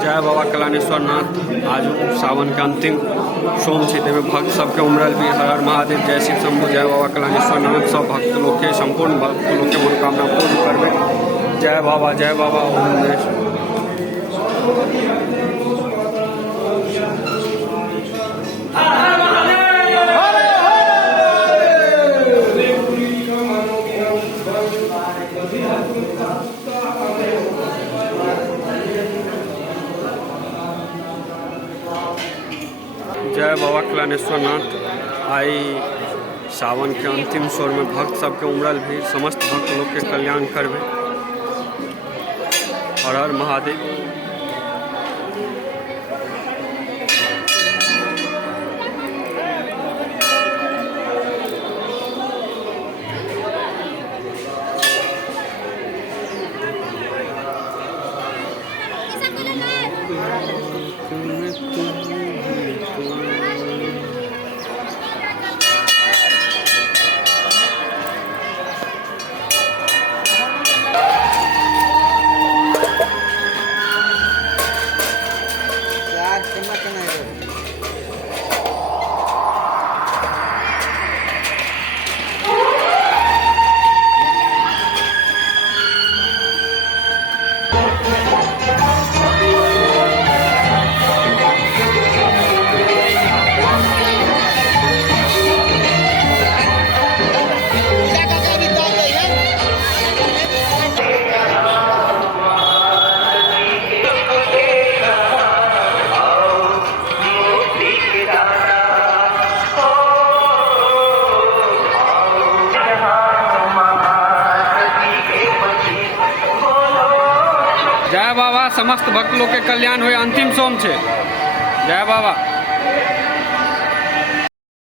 जय बाबा कल्याणेश्वर नाथ। आज सावन के अंतिम सोम छे, तेमे भक्त सबके उमरल भी हर हर महादेव, जय शिव शंभु। जय बाबा कल्याणेश्वर नाथ। सब भक्त लोग के, संपूर्ण भक्त लोग के मनोकामना पूर्ण करबे। जय बाबा, जय बाबा। ओम नमः। जय बाबा कल्याणेश्वर नाथ। आई सावन के अंतिम सोर में भक्त सबके उमरल भी, समस्त भक्त लोग के कल्याण करबे। हर हर महादेव। जय बाबा। समस्त भक्त लोग के कल्याण हुए। अंतिम सोम छे। जय बाबा।